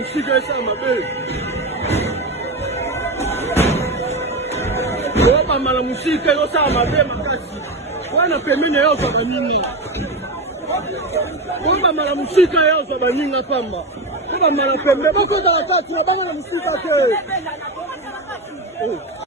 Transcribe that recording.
Mshika sana bei. Opa mala mshika yo sana bei makasi. Wana pemene yao kwa nini? Opa mala mshika yao kwa nini pamba? Opa mala pembe bako za wakati na bana mshika ke.